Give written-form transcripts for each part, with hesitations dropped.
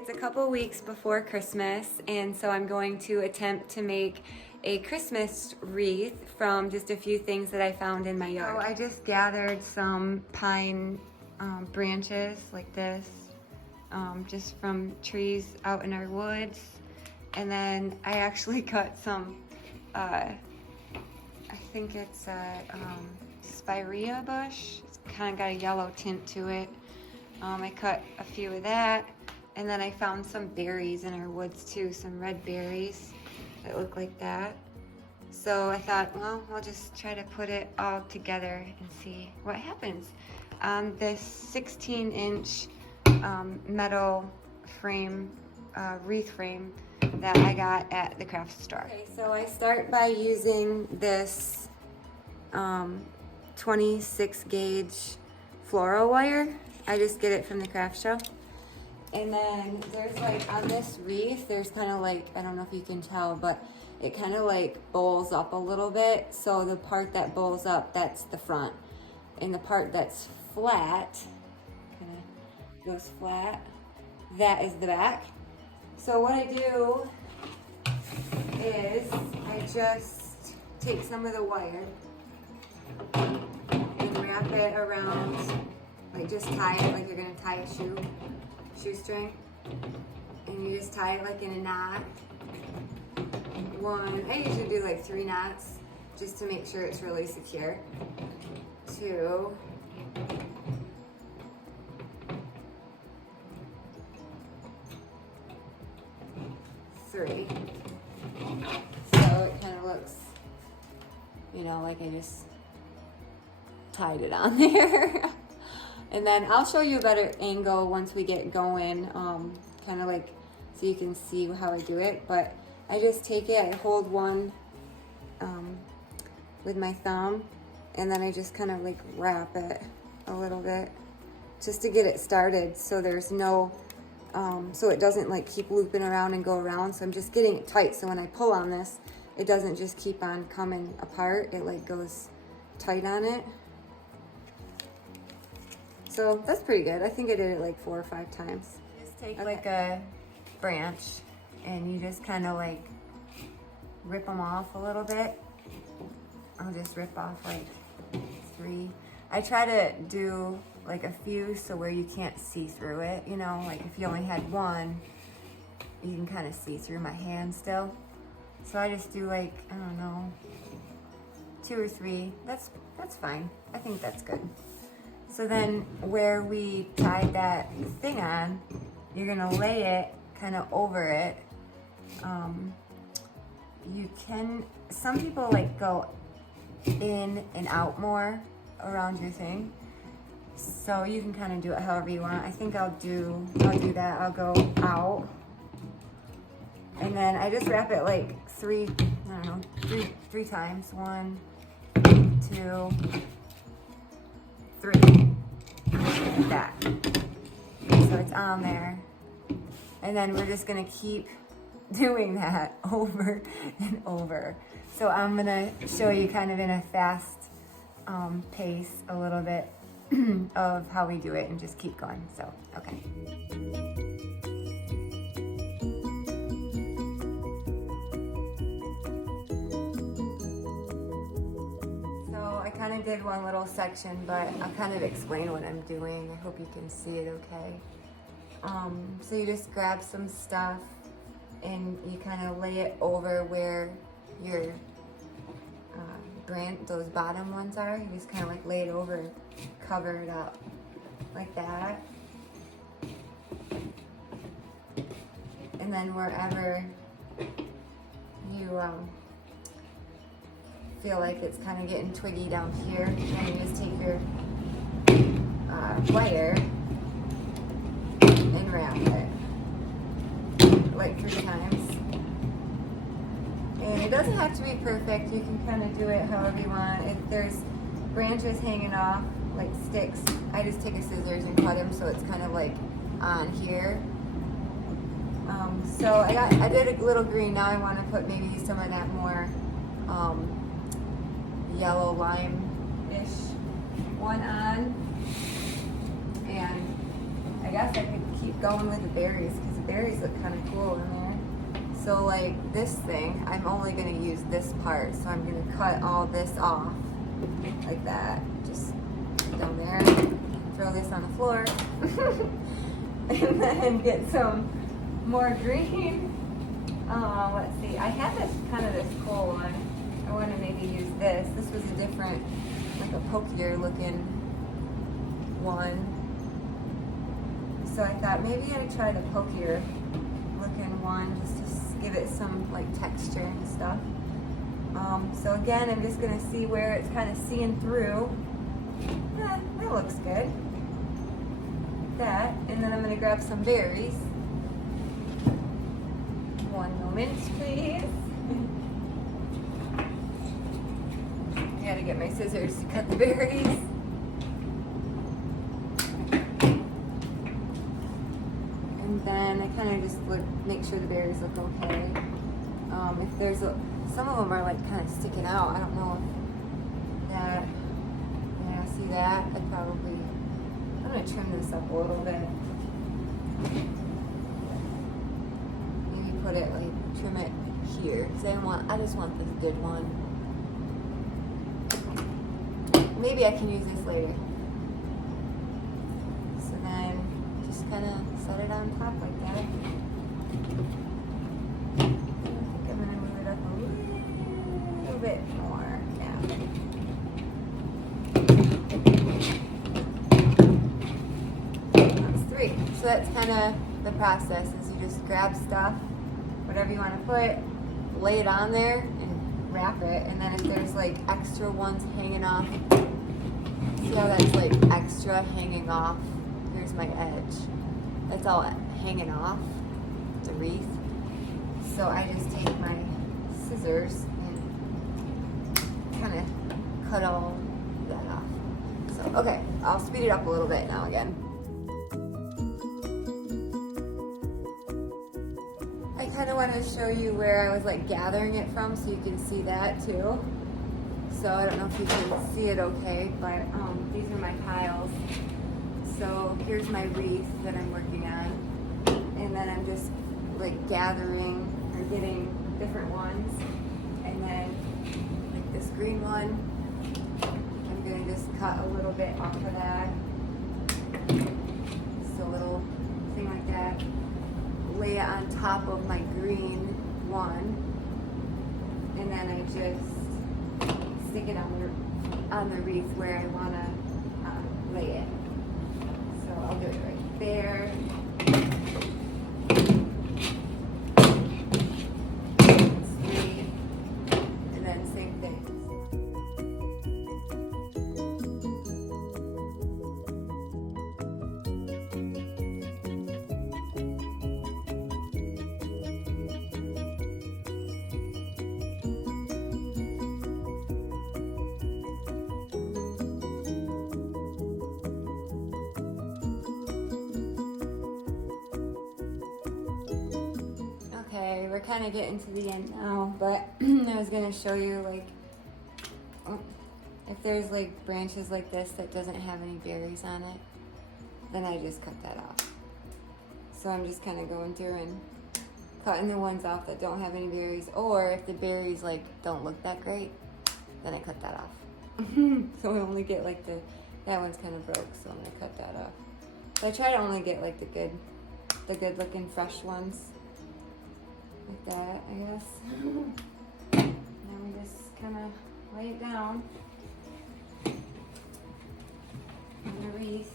It's a couple weeks before Christmas, and so I'm going to attempt to make a Christmas wreath from just a few things that I found in my yard. So I just gathered some pine branches like this, just from trees out in our woods. And then I actually cut some, I think it's a spirea bush. It's kind of got a yellow tint to it. I cut a few of that. And then I found some berries in our woods too, some red berries that look like that. So I thought, well, I'll just try to put it all together and see what happens. This 16-inch metal frame, wreath frame that I got at the craft store. Okay, so I start by using this 26 gauge floral wire. I just get it from the craft show. And then there's like on this wreath, there's kind of like, I don't know if you can tell, but it kind of like bowls up a little bit. So the part that bowls up, that's the front. And the part that's flat, kind of goes flat, that is the back. So what I do is I just take some of the wire and wrap it around, like just tie it like you're gonna tie a shoestring, and you just tie it like in a knot. I usually do like 3 knots just to make sure it's really secure. 2, 3. So it kind of looks, you know, like I just tied it on there. And then I'll show you a better angle once we get going, kind of like so you can see how I do it. But I just take it, I hold one with my thumb, and then I just kind of like wrap it a little bit just to get it started, so there's no, so it doesn't like keep looping around and go around. So I'm just getting it tight, so when I pull on this, it doesn't just keep on coming apart, it like goes tight on it. So that's pretty good. I think I did it like 4 or 5 times. Just take like a branch and you just kind of like rip them off a little bit. I'll just rip off like 3. I try to do like a few so where you can't see through it, you know, like if you only had one, you can kind of see through my hand still. So I just do like, I don't know, 2 or 3. That's fine. I think that's good. So then where we tied that thing on, you're gonna lay it kind of over it. You can, some people like go in and out more around your thing. So you can kind of do it however you want. I think I'll do that. I'll go out. And then I just wrap it like 3 times. 1, 2, 3, like that. So it's on there. And then we're just gonna keep doing that over and over. So I'm gonna show you kind of in a fast pace a little bit of how we do it and just keep going. So, okay. I kind of did one little section, but I'll kind of explain what I'm doing. I hope you can see it okay. So you just grab some stuff and you kind of lay it over where your those bottom ones are. You just kind of like lay it over, cover it up like that. And then wherever you feel like it's kind of getting twiggy down here, and you just take your wire and wrap it like 3 times. And it doesn't have to be perfect. You can kind of do it however you want. If there's branches hanging off, like sticks, I just take a scissors and cut them so it's kind of like on here. So I did a little green. Now I want to put maybe some of that more yellow lime-ish one on, and I guess I could keep going with the berries because the berries look kind of cool in there. So like this thing, I'm only going to use this part. So I'm going to cut all this off like that. Just down there. Throw this on the floor. And then get some more green. Let's see. I had this kind of this cool one. I want to maybe use this. This was a different, like a pokier looking one. So I thought maybe I'd try the pokier looking one just to give it some like texture and stuff. So again, I'm just going to see where it's kind of seeing through. That looks good. That, and then I'm going to grab some berries. One moment, please. I gotta get my scissors to cut the berries. And then I kind of just would make sure the berries look okay. If there's some of them are like kind of sticking out. I don't know if that, yeah, see that? I'm gonna trim this up a little bit. Maybe put it like, trim it here, because I just want this good one. Maybe I can use this later. So then just kind of set it on top like that. I think I'm gonna move it up a little bit more. Yeah. That's 3. So that's kind of the process, is you just grab stuff, whatever you want to put, lay it on there and wrap it, and then if there's like extra ones hanging off, see how that's like extra hanging off? Here's my edge. That's all hanging off the wreath. So I just take my scissors and kind of cut all that off. So, okay, I'll speed it up a little bit now again. I kind of wanted to show you where I was like gathering it from so you can see that too. So I don't know if you can see it okay, but these are my piles. So here's my wreath that I'm working on. And then I'm just like gathering or getting different ones. And then like this green one, I'm gonna just cut a little bit off of that. Just a little thing like that. Lay it on top of my green one. And then I just stick it on the wreath where I want to lay it. So I'll do it right there. That's 3. And then same thing. Okay, we're kind of getting to the end now, but I was going to show you like if there's like branches like this that doesn't have any berries on it, then I just cut that off. So I'm just kind of going through and cutting the ones off that don't have any berries, or if the berries like don't look that great, then I cut that off. So I only get like that one's kind of broke, so I'm going to cut that off. So I try to only get like the good looking fresh ones. Like that, I guess. Then we just kind of lay it down on the wreath.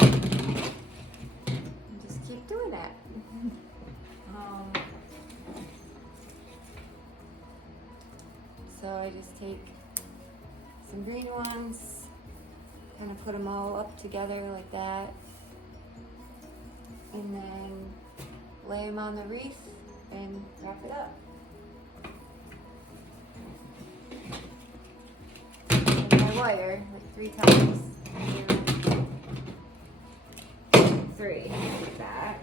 And just keep doing that. So I just take some green ones, kind of put them all up together like that, and then lay them on the wreath and wrap it up. And my wire, like 3 times. 3, like that.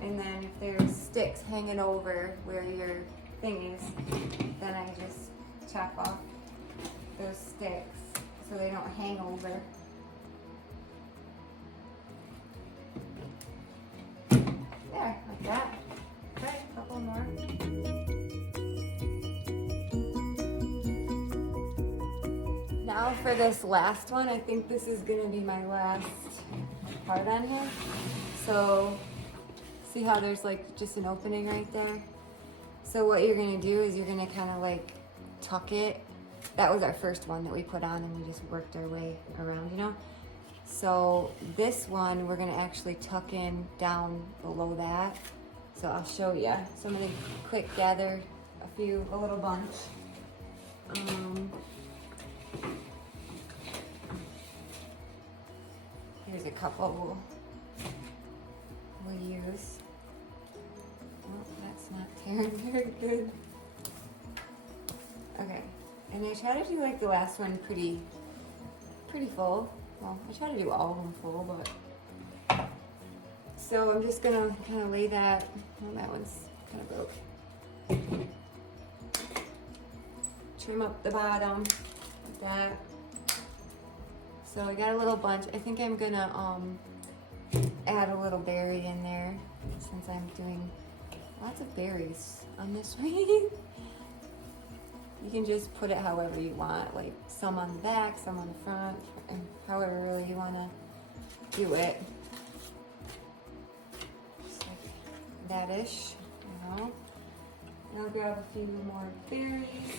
And then if there's sticks hanging over where your thing is, then I just chop off those sticks so they don't hang over. There, like that. Okay, a couple more. Now for this last one, I think this is gonna be my last part on here. So, see how there's like just an opening right there? So what you're gonna do is you're gonna kind of like tuck it. That was our first one that we put on and we just worked our way around, you know? So this one, we're gonna actually tuck in down below that. So I'll show you. So I'm gonna quick gather a little bunch. Here's a couple we'll use. Oh, that's not tearing very good. Okay, and I try to do like the last one pretty full. Well, I try to do all of them full, but. So I'm just gonna kind of lay that, well, that one's kind of broke. Trim up the bottom like that. So I got a little bunch. I think I'm gonna add a little berry in there since I'm doing lots of berries on this wreath. You can just put it however you want, like some on the back, some on the front, and however really you wanna do it. Just like that-ish, you know. And I'll grab a few more berries.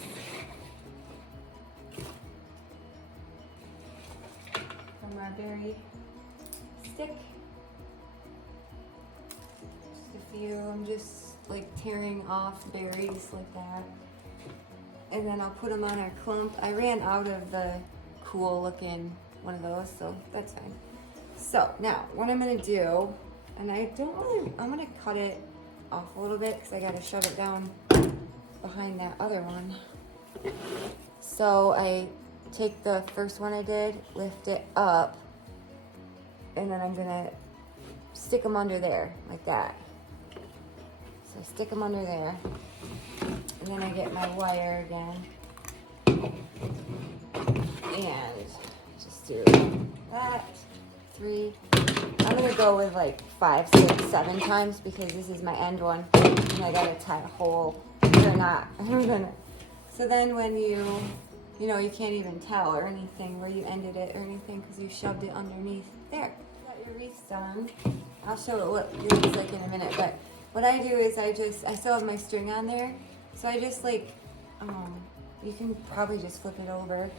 From our berry stick. Just a few, I'm just like tearing off berries like that. And then I'll put them on our clump. I ran out of the cool looking one of those, so that's fine. So now what I'm gonna do, and I'm gonna cut it off a little bit because I gotta shove it down behind that other one. So I take the first one I did, lift it up, and then I'm gonna stick them under there, like that. So I stick them under there, and then I get my wire again, and just do that, 3. I'm gonna go with like 5, 6, 7 times because this is my end one, and I gotta tie a hole, or not, so then when you know, you can't even tell or anything where you ended it or anything because you shoved it underneath. There, you got your wreath done. I'll show it what it looks like in a minute, but what I do is I still have my string on there, so I just like, you can probably just flip it over,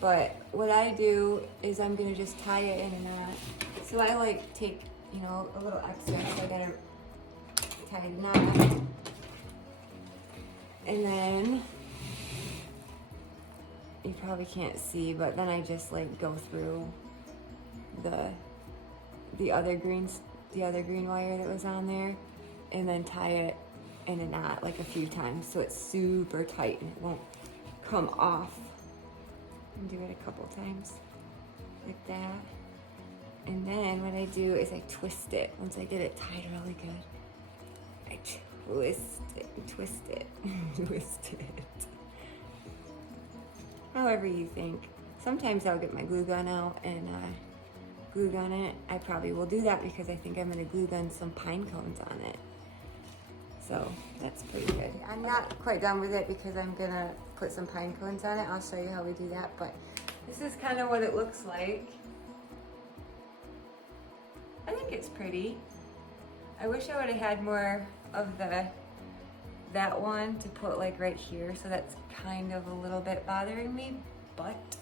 but what I do is I'm gonna just tie it in a knot. So I like take, you know, a little extra, so I gotta tie a knot, and then you probably can't see, but then I just like go through the other green wire that was on there, and then tie it in a knot like a few times so it's super tight and it won't come off. And do it a couple times like that. And then what I do is I twist it. Once I get it tied really good, I twist it, twist it, twist it. However you think. Sometimes I'll get my glue gun out and glue gun it. I probably will do that because I think I'm gonna glue gun some pine cones on it. So that's pretty good. I'm not quite done with it because I'm gonna put some pine cones on it. I'll show you how we do that, but this is kind of what it looks like. I think it's pretty. I wish I would have had more of that one to put like right here, so that's kind of a little bit bothering me, but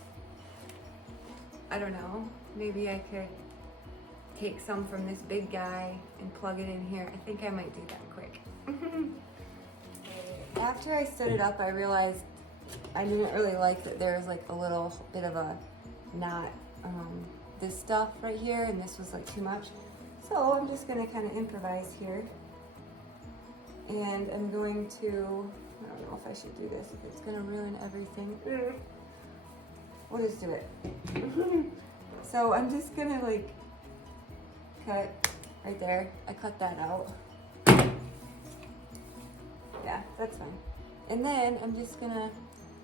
I don't know, maybe I could take some from this big guy and plug it in here. I think I might do that quick. After I stood it up, I realized I didn't really like that there was like a little bit of a knot, this stuff right here, and this was like too much. So I'm just gonna kind of improvise here. And I'm going to, I don't know if I should do this, if it's gonna ruin everything. We'll just do it. So I'm just gonna like cut right there. I cut that out. Yeah, that's fine. And then I'm just gonna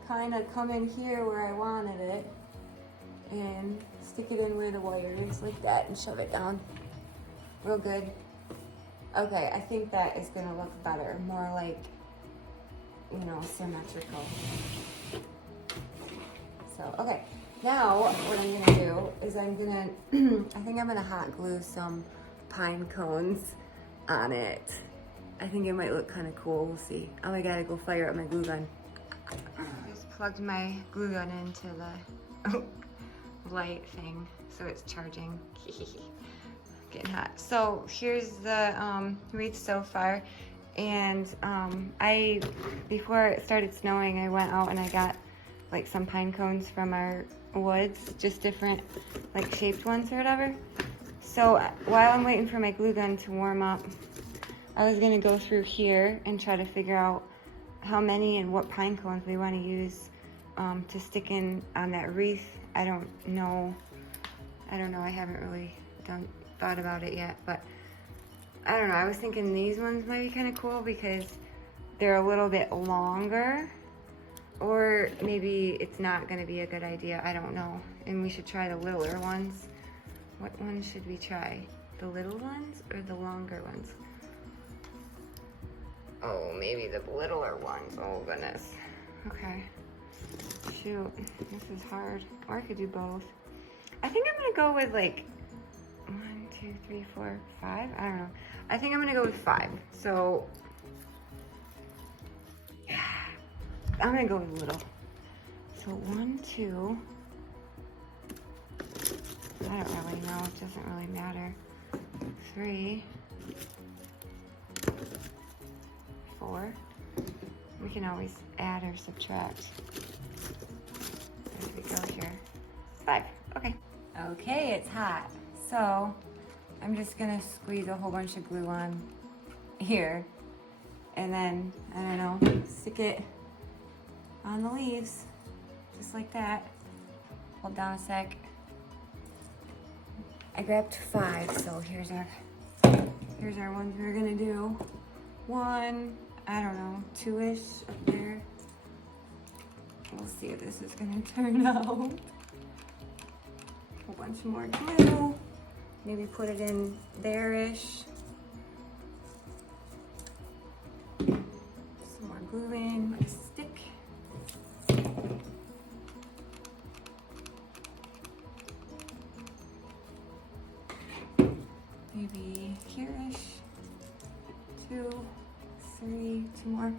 kind of come in here where I wanted it and stick it in where the wire is like that and shove it down real good. Okay, I think that is gonna look better, more like, you know, symmetrical. So, okay, now what I'm gonna do is I'm gonna, I think I'm gonna hot glue some pine cones on it. I think it might look kind of cool, we'll see. Oh, I gotta go fire up my glue gun. I just plugged my glue gun into the light thing, so it's charging. Getting hot. So here's the wreath so far, and before it started snowing, I went out and I got like some pine cones from our woods, just different like shaped ones or whatever. So while I'm waiting for my glue gun to warm up, I was gonna go through here and try to figure out how many and what pine cones we want to use to stick in on that wreath. I don't know. I haven't really thought about it yet, but I don't know. I was thinking these ones might be kind of cool because they're a little bit longer, or maybe it's not going to be a good idea. I don't know. And we should try the littler ones. What ones should we try? The little ones or the longer ones? Oh, maybe the littler ones. Oh, goodness. Okay. Shoot. This is hard. Or I could do both. I think I'm going to go with like 1, 2, 3, 4, 5. I don't know. I think I'm going to go with 5. So, I'm going to go with little. So 1, 2. I don't really know. It doesn't really matter. 3. 4. We can always add or subtract. There we go here. 5. Okay. Okay, it's hot. So I'm just gonna squeeze a whole bunch of glue on here, and then, I don't know, stick it on the leaves, just like that. Hold down a sec. I grabbed 5, so here's our ones we're gonna do. 1, I don't know, 2-ish up there. We'll see if this is gonna turn out. A bunch more glue. Maybe put it in there-ish. Some more glue in, my stick. Maybe here-ish. 2, 3, 2 more.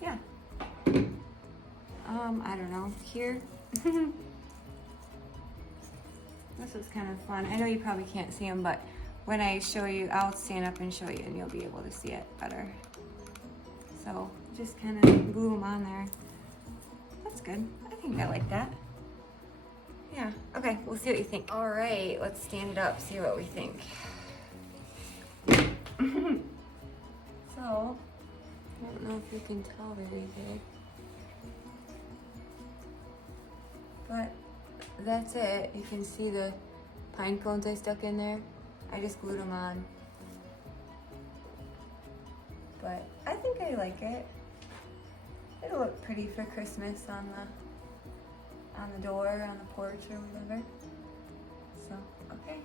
Yeah. I don't know, here. This is kind of fun. I know you probably can't see them, but when I show you, I'll stand up and show you and you'll be able to see it better. So just kind of glue them on there. That's good. I think I like that. Yeah, okay, we'll see what you think. All right, let's stand it up, see what we think. So, I don't know if you can tell very good, but that's it. You can see the pine cones I stuck in there. I just glued them on. But I think I like it. It'll look pretty for Christmas on the door, on the porch or whatever. So, okay.